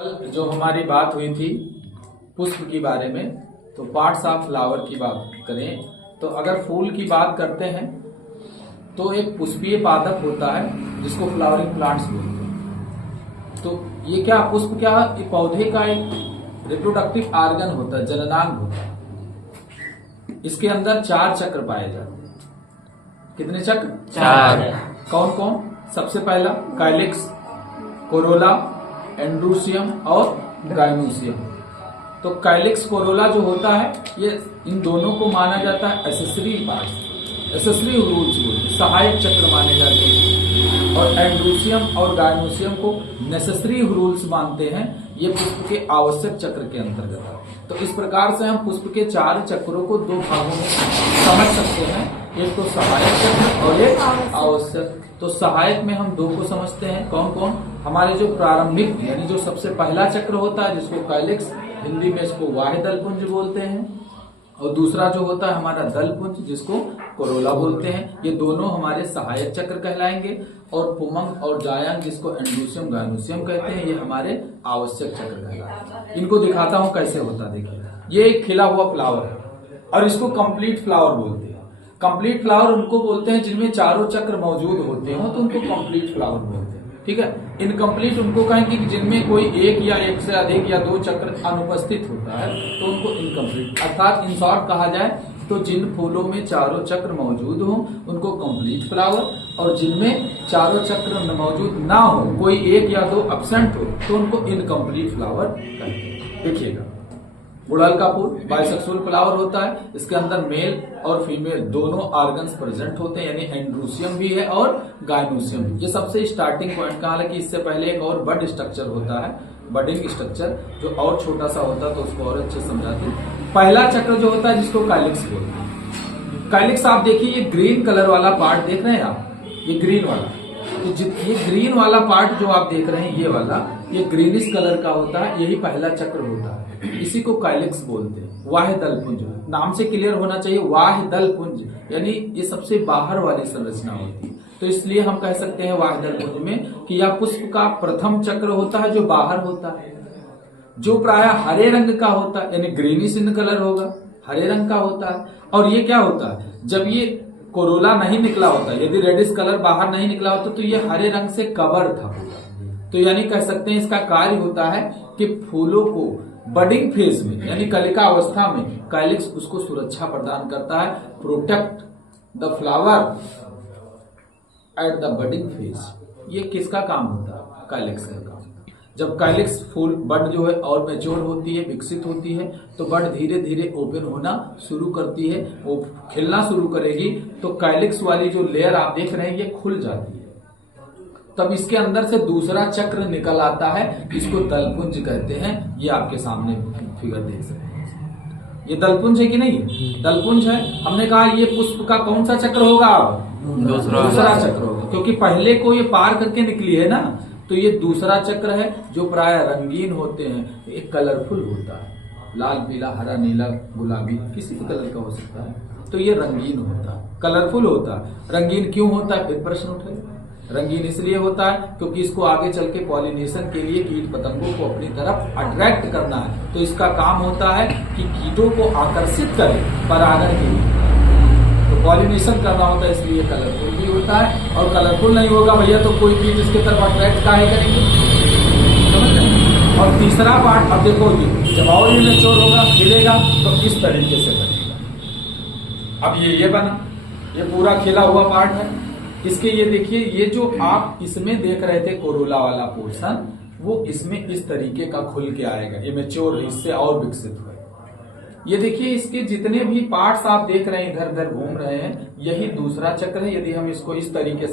कल जो हमारी बात हुई थी पुष्प की बारे में, तो पार्ट्स ऑफ फ्लावर की बात करें तो अगर फूल की बात करते हैं तो एक पुष्पीय पादप होता है जिसको फ्लावरिंग प्लांट्स बोलते हैं। तो ये क्या पुष्प क्या ये पौधे का एक रिप्रोडक्टिव ऑर्गन होता है, जननांग होता है। इसके अंदर 4 चक्र पाए जाते हैं। कितने चक्र? 4। कौन कौन? सबसे पहला काइलिक्स, कोरोला, एंड्रूसियम और गाइनोसियम। तो काइलिक्स कोरोला जो होता है ये इन दोनों को माना जाता है एसेसरी पार्ट्स, एसेसरी रूल्स बोलते हैं, सहायक चक्र माने जाते हैं। और एंड्रूसियम और गाइनोसियम को नेसेसरी रूल्स मानते हैं, ये पुष्प के आवश्यक चक्र के अंतर्गत है। तो इस प्रकार से हम पुष्प के 4 चक्रों को 2 भागों में समझ सकते हैं, एक तो सहायक चक्र और एक आवश्यक। तो सहायक में हम 2 को समझते हैं, कौन कौन? हमारे जो प्रारंभिक यानी जो सबसे पहला चक्र होता है जिसको काइलिक्स, हिंदी में इसको वाह्य दलपुंज बोलते हैं, और दूसरा जो होता है हमारा दलपुंज जिसको कोरोला बोलते हैं। ये दोनों हमारे सहायक चक्र कहलाएंगे। और पुमंग और जायंग जिसको एंड्रूसियम गाइनोसियम कहते हैं, ये हमारे आवश्यक चक्र कहलाते हैं। इनको दिखाता हूं कैसे होता है। देखिए ये एक खिला हुआ फ्लावर है और इसको कंप्लीट फ्लावर बोलते हैं। कंप्लीट फ्लावर उनको बोलते हैं जिनमें चारों चक्र मौजूद होते हो, तो उनको कंप्लीट फ्लावर बोलते हैं। ठीक है। इनकम्प्लीट उनको कहेंगे कि जिनमें कोई एक या एक से अधिक या 2 चक्र अनुपस्थित होता है, तो उनको इनकम्प्लीट, अर्थात इन शॉर्ट कहा जाए तो जिन फूलों में चारों चक्र मौजूद हो उनको कंप्लीट फ्लावर, और जिनमें चारों चक्र मौजूद ना हो, कोई एक या 2 एब्सेंट हो, तो उनको इनकम्प्लीट फ्लावर कहते हैं। देखिएगा गुड़हल का फूल बाइसेक्सुअल फ्लावर होता है, इसके अंदर मेल और फीमेल दोनों ऑर्गन्स प्रेजेंट होते हैं, यानी एंड्रूसियम भी है और गाइनोसियम भी। ये सबसे स्टार्टिंग पॉइंट का, हालांकि इससे पहले एक और बड स्ट्रक्चर होता है, बडिंग स्ट्रक्चर, जो और छोटा सा होता है, तो उसको और अच्छे समझाते हैं। पहला चक्र जो होता है जिसको काइलिक्स बोलते हैं। काइलिक्स आप देखिए, ये ग्रीन कलर वाला पार्ट देख रहे हैं आप, ये ग्रीन वाला, तो ये ग्रीन वाला पार्ट जो आप देख रहे हैं ये वाला, ये ग्रीनिश कलर का होता है, यही पहला चक्र होता है, इसी को काइलिक्स बोलते हैं। वाह्य दलपुंज, नाम से क्लियर होना चाहिए, वाह्य दलपुंज यानी ये सबसे बाहर वाली संरचना होती है, तो इसलिए हम कह सकते हैं वाह्य दलपुंज में कि यह पुष्प का प्रथम चक्र होता है जो बाहर होता है, जो प्राय हरे रंग का होता है, यानी ग्रीनिश इन कलर होगा, हरे रंग का होता है। और ये क्या होता है, जब ये कोरोला नहीं निकला होता, यदि रेडिश कलर बाहर नहीं निकला होता, तो ये हरे रंग से कवर था पूरा। तो यानी कह सकते हैं इसका कार्य होता है कि फूलों को बडिंग फेज में यानी कलिका अवस्था में काइलिक्स उसको सुरक्षा प्रदान करता है, protect the flower at the budding phase. ये किसका काम होता है? काइलिक्स का काम। जब काइलिक्स फूल बड जो है और मैच्योर होती है, विकसित होती है, तो बड धीरे धीरे ओपन होना शुरू करती है, वो खिलना शुरू करेगी, तो काइलिक्स वाली जो लेयर आप देख रहे हैं ये खुल जाती है। तब इसके अंदर से दूसरा चक्र निकल आता है, इसको दलपुंज कहते हैं। ये आपके सामने फिगर देख सकते हैं, ये दलपुंज है कि नहीं? दलपुंज है। हमने कहा ये पुष्प का कौन सा चक्र होगा? अब दूसरा चक्र होगा, क्योंकि पहले को ये पार करके निकली है ना, तो ये दूसरा चक्र है जो प्राय रंगीन होते हैं, एक कलरफुल होता है, लाल, पीला, हरा, नीला, गुलाबी, किसी भी कलर का हो सकता है, तो ये रंगीन होता है, कलरफुल होता है। रंगीन क्यों होता है? फिर प्रश्न उठेगा। रंगीन इसलिए होता है क्योंकि इसको आगे चल के पॉलिनेशन के लिए कीट पतंगों को अपनी तरफ अट्रैक्ट करना है, तो इसका काम होता है कि कीटों को आकर्षित करे परागण के लिए, तो पॉलिनेशन करना होता है, इसलिए कलरफुल भी होता है। और कलरफुल नहीं होगा भैया तो कोई कीट इसके तरफ अट्रैक्ट काहे करेंगे? और तीसरा पार्ट अब देखो जी, जब और ये मैच्योर होगा, खिलेगा, तो इस तरीके से बनेगा। अब ये बना, ये पूरा खिला हुआ पार्ट है। इसके ये देखिए, ये जो आप इसमें देख रहे थे कोरोला वाला पोर्शन, वो इसमें इस तरीके का खुल के आएगा, ये मैच्योर इससे और विकसित हुआ। ये देखिए इसके जितने भी पार्ट्स आप देख रहे हैं इधर उधर घूम रहे हैं, यही दूसरा चक्र है। यदि हम इसको इस तरीके से